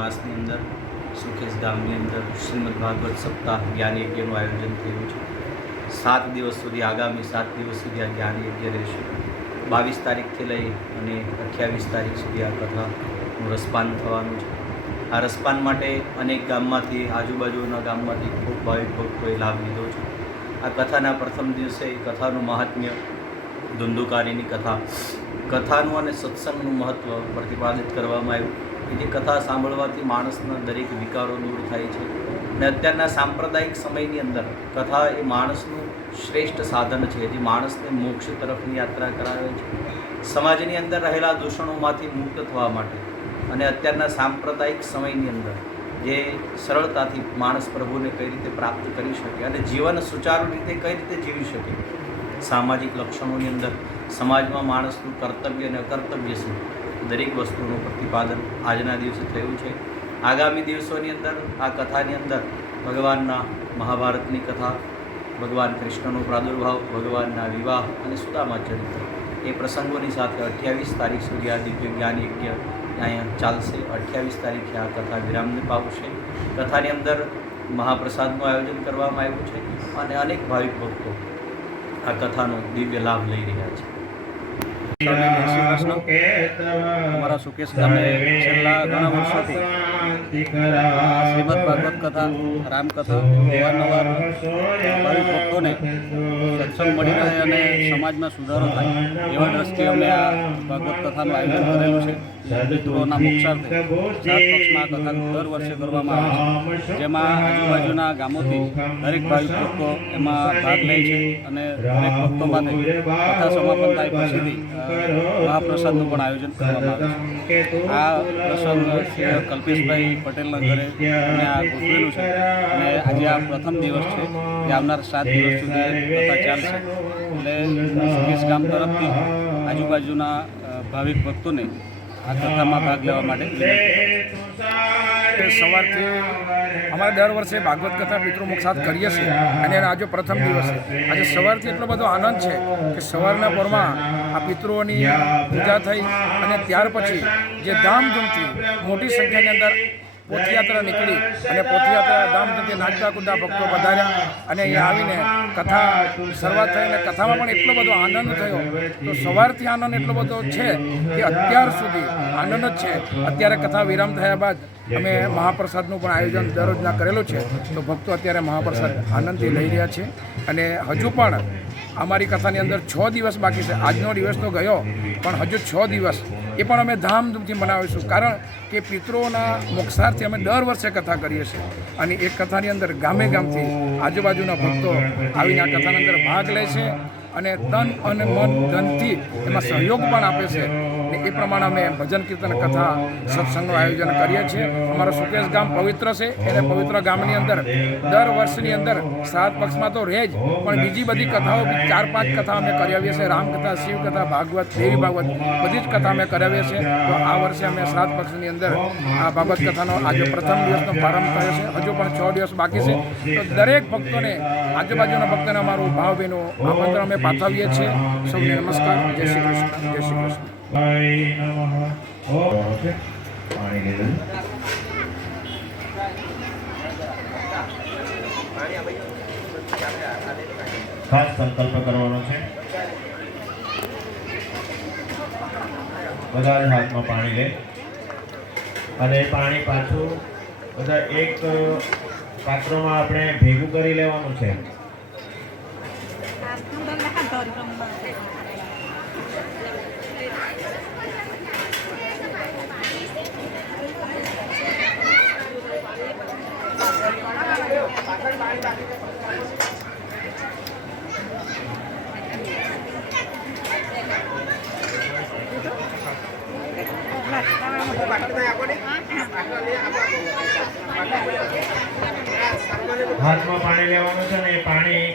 માસની અંદર સુખેશ ગામની અંદર શ્રીમદ ભાગવત સપ્તાહ જ્ઞાન યજ્ઞનું આયોજન થયું છે. સાત દિવસ સુધી, આગામી સાત દિવસ સુધી આ જ્ઞાન યજ્ઞ રહેશે. બાવીસ તારીખથી લઈ અને અઠ્યાવીસ તારીખ સુધી આ કથાનું રસપાન થવાનું છે. આ રસપાન માટે અનેક ગામમાંથી, આજુબાજુના ગામમાંથી ખૂબ ભાવિક ભક્તોએ લાભ લીધો છે. આ કથાના પ્રથમ દિવસે કથાનું મહાત્મ્ય, ધુંધુકારીની કથા, કથાનું અને સત્સંગનું મહત્ત્વ પ્રતિપાદિત કરવામાં આવ્યું. જે કથા સાંભળવાથી માણસના દરેક વિકારો દૂર થાય છે. અને અત્યારના સાંપ્રદાયિક સમયની અંદર કથા એ માણસનું શ્રેષ્ઠ સાધન છે. જે માણસને મોક્ષ તરફની યાત્રા કરાવે છે. સમાજની અંદર રહેલા દૂષણોમાંથી મુક્ત થવા માટે અને અત્યારના સાંપ્રદાયિક સમયની અંદર જે સરળતાથી માણસ પ્રભુને કઈ રીતે પ્રાપ્ત કરી શકે અને જીવન સુચારુ રીતે કઈ રીતે જીવી શકે. સામાજિક લક્ષણોની અંદર સમાજમાં માણસનું કર્તવ્ય અને અકર્તવ્ય છે. દરેક વસ્તુનું પ્રતિપાદન આજના દિવસે થયું છે. આગામી દિવસોની અંદર, આ કથાની અંદર ભગવાનના મહાભારતની કથા, ભગવાન કૃષ્ણનો પ્રાદુર્ભાવ, ભગવાનના વિવાહ અને સુદામા ચરિત્ર એ પ્રસંગોની સાથે અઠ્યાવીસ તારીખ સુધી આ દિવ્ય જ્ઞાન યજ્ઞ અહીંયા ચાલશે. અઠ્યાવીસ તારીખે આ કથા વિરામને પામશે કથાની અંદર મહાપ્રસાદનું આયોજન કરવામાં આવ્યું છે અને અનેક ભાવિક ભક્તો આ કથાનો દિવ્ય લાભ લઈ રહ્યા છે. અમારા સુકેશ ગામે છેલ્લા ઘણા વર્ષોથી શ્રીમદ ભાગવત કથા, રામકથા અવારનવાર ભાવિક ભક્તોને સત્સંગ મળી રહે અને સમાજમાં સુધારો થાય એવા દ્રષ્ટિએ અમે આ ભાગવત કથાનું આયોજન કરેલું છે. પિતૃઓના મોક્ષાર્થે સાત પક્ષમાં કથા દર વર્ષે કરવામાં આવે છે. જેમાં આજુબાજુના ગામોથી દરેક ભાવિક ભક્તો એમાં ભાગ લે છે અને દરેક ભક્તો માટે કથા સમાપન થાય પછીથી મહાપ્રસાદનું પણ આયોજન કરવામાં આવે છે. આ પ્રસંગ કલ્પેશભાઈ પટેલના ઘરે મેં આ ગોઠવેલું છે. અને આજે આ પ્રથમ દિવસ છે. જે આવનાર સાત દિવસ સુધી પ્રથા ચાલશે. એટલે સુકેશ ગામ તરફથી આજુબાજુના ભાવિક ભક્તોને આ કથામાં ભાગ લેવા માટે સવારથી અમારે દર વર્ષે ભાગવત કથા પિતૃ સાથ કરીએ છીએ અને આજે પ્રથમ દિવસ આજે સવારથી એટલો બધો આનંદ છે કે સવારના પરમાં આ પિતૃઓની પૂજા થઈ અને ત્યાર પછી જે ધામધૂમથી મોટી સંખ્યાની અંદર પોથયાત્રા નીકળી અને પોથયાત્રા ધામધૂમથી નાચતા કૂદતા ભક્તો વધાર્યા અને અહીંયા આવીને કથા શરૂઆત થઈ અને કથામાં પણ એટલો બધો આનંદ થયો. તો સવારથી આનંદ એટલો બધો છે કે અત્યાર સુધી આનંદ જ છે. અત્યારે કથા વિરામ થયા બાદ અમે મહાપ્રસાદનું પણ આયોજન દરરોજના કરેલું છે. તો ભક્તો અત્યારે મહાપ્રસાદ આનંદથી લઈ રહ્યા છે. અને હજુ પણ અમારી કથાની અંદર છ દિવસ બાકી છે. આજનો દિવસ તો ગયો, પણ હજુ છ દિવસ એ પણ અમે ધામધૂમથી મનાવીશું. કારણ કે પિતૃઓના મોક્ષાર્થી અમે દર વર્ષે કથા કરીએ છીએ. અને એ કથાની અંદર ગામે ગામથી આજુબાજુના ભક્તો આવીને આ કથાની અંદર ભાગ લે છે અને તન અને મન ધનથી એમાં સહયોગ પણ આપે છે. અને એ પ્રમાણે અમે ભજન કીર્તન કથા સત્સંગનું આયોજન કરીએ છીએ. અમારું સુકેશ ગામ પવિત્ર છે. એને પવિત્ર ગામની અંદર દર વર્ષની અંદર સાત પક્ષમાં તો રહે જ, પણ બીજી બધી કથાઓ ચાર પાંચ કથા અમે કરાવીએ છીએ. રામકથા, શિવકથા, ભાગવત, દેવી ભાગવત બધી જ કથા અમે કરાવીએ છીએ. તો આ વર્ષે અમે સાત પક્ષની અંદર આ ભાગવત કથાનો આજે પ્રથમ દિવસનો પ્રારંભ કર્યો છે. હજુ પણ છ દિવસ બાકી છે. તો દરેક ભક્તોને, આજુબાજુના ભક્તોને અમારું ભાવભીનું આમંત્રણ અમે પાઠવીએ છીએ. સૌને નમસ્કાર. જય શ્રી કૃષ્ણ. જય શ્રી કૃષ્ણ. પાણી લીધું ખાસ સંકલ્પ કરવાનો છે બધા હાથમાં પાણી લે અને એ પાણી પાછું બધા એક પાત્રમાં આપણે ભેગું કરી લેવાનું છે હાથમાં પાણી લેવાનું છે ને એ પાણી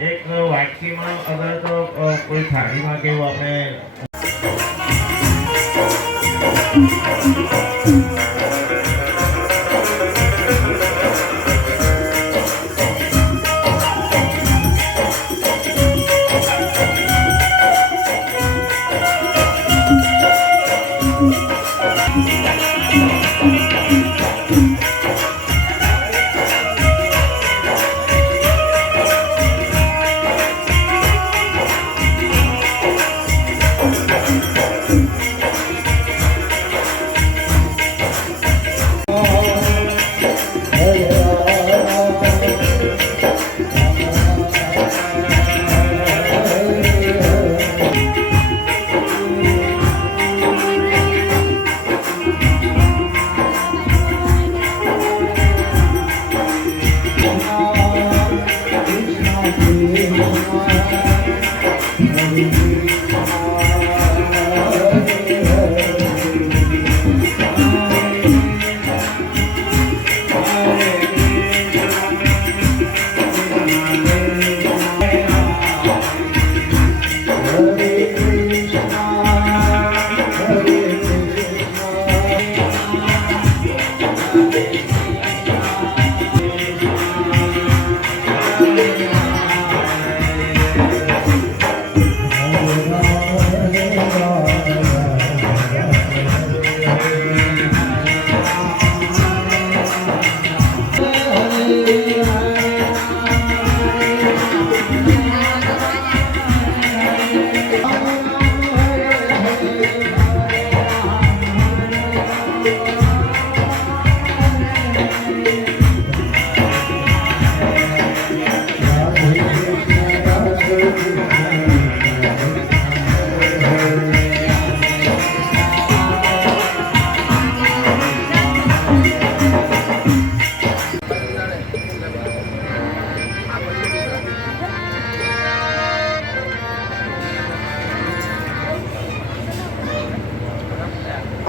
એક વાટકીમાં અગર તો કોઈ થાળીમાં કેવું આપણે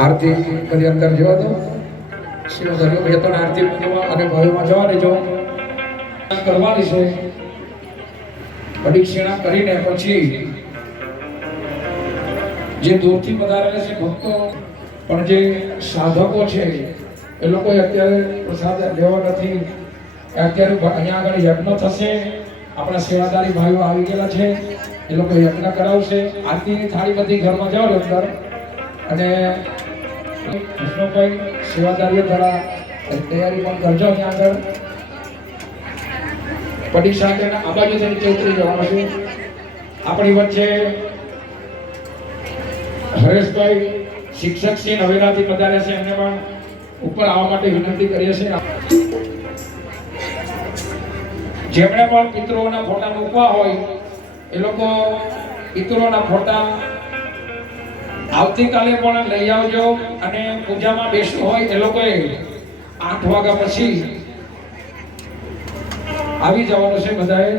આરતી કરી અંદર જવા દો. શિવધર્યો બે ત્રણ આરતી અને ભાવીમાં જવા દેજો કરવાની છે. પરીક્ષણા કરીને પછી જે દૂરથી પધારેલા છે ભક્તો, પણ જે સાધકો છે, એ લોકો અત્યારે પ્રસાદ લેવા નથી. અત્યારે અહીંયા આગળ યજ્ઞ થશે. આપણા સેવાદારી ભાઈઓ આવી ગયેલા છે. એ લોકો યજ્ઞ કરાવશે. આરતીની થાળી બધી ઘરમાં જાઓ અંદર. અને વિષ્ણુભાઈ સેવાદારીઓ દ્વારા તૈયારી પણ કરજો અહીંયા આગળ. પટી આગળ આ બાજુથી નીચે ઉતરી જવાનું છે. આપણી વચ્ચે હરેશભાઈ શિક્ષક શ્રી નવેરાથી પધાર્યા છે. એમને પણ ઉપર આવવા માટે વિનંતી કરીએ છીએ. જેમણે પણ પિતૃઓના ફોટા મૂકવા હોય, એ લોકો પિતૃઓના ફોટા આવતીકાલે પણ લઈ આવજો અને પૂજામાં બેસવું હોય એ લોકોએ આઠ વાગ્યા પછી આવી જવાનું છે બધાએ.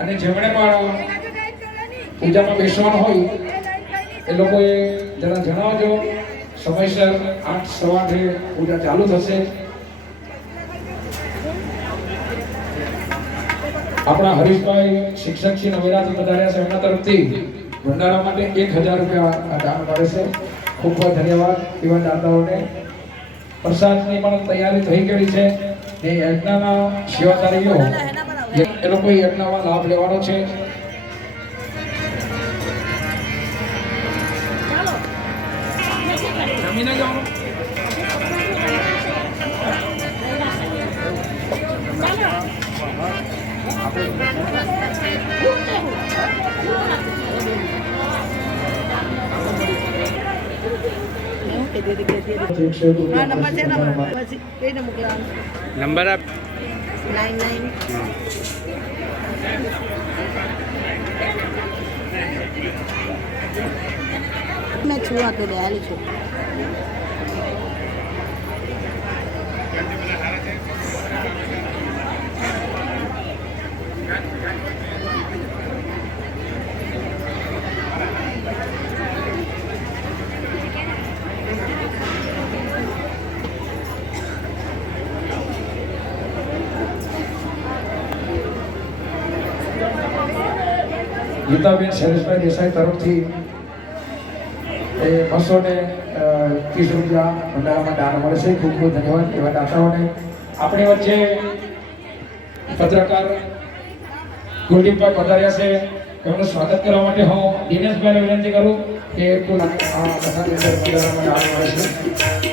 અને જેમણે પણ પૂજામાં બેસવાનું હોય એ લોકોએ જરા જણાવજો. સમયસર આઠ સવારે પૂજા ચાલુ થશે. આપણા હરીશભાઈ શિક્ષક શ્રી નવેરાથી પધાર્યા છે એમના તરફથી. ભંડારા માટે એક હજાર રૂપિયા દાન મળે છે. ખૂબ ખૂબ ધન્યવાદ એવા દાતાઓને. પ્રસાદની પણ તૈયારી થઈ ગઈ છે. ને યજ્ઞના સેવાદારીઓ એ લોકો યજ્ઞમાં લાભ લેવાનો છે. જમીને નંબર આપ. Nine nine. મેં છું આ તો દયાલી છું. ગીતાબેન શૈલેષભાઈ દેસાઈ તરફથી એ બસો ને ત્રીસ રૂપિયા ભંડારામાં દાન મળે છે. ખૂબ ખૂબ ધન્યવાદ એવા દાતાઓને. આપણી વચ્ચે પત્રકાર કુલદીપભાઈ પધાર્યા છે. એમનું સ્વાગત કરવા માટે હું દિનેશભાઈને વિનંતી કરું કે કુલ આ કથાની અંદર ભંડારામાં દાન મળે છે.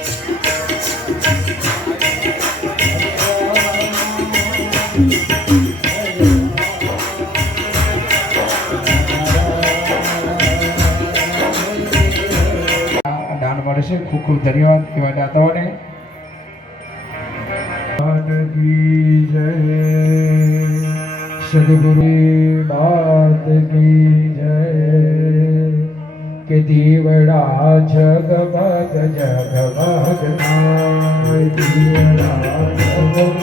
આ દાન મળે છે ખૂબ ખૂબ ધન્યવાદ એવા દાતાઓને સદગુરુ બાત કી જય કે દીવડા જગમગ જગમગ નાય દીવડા જગમગ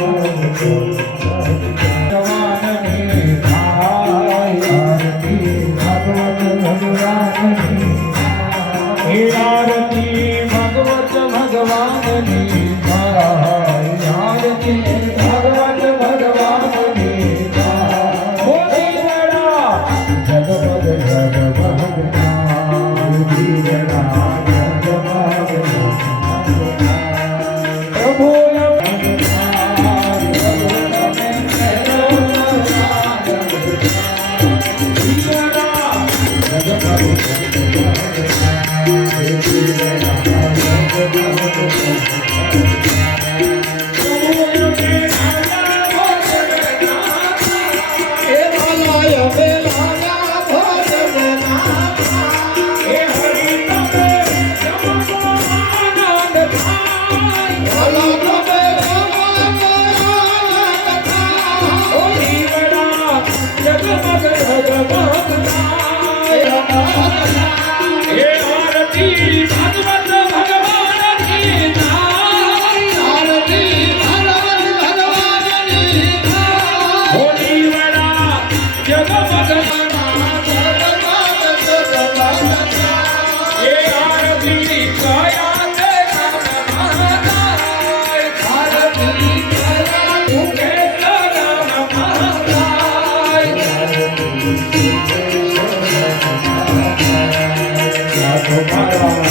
કર્પૂર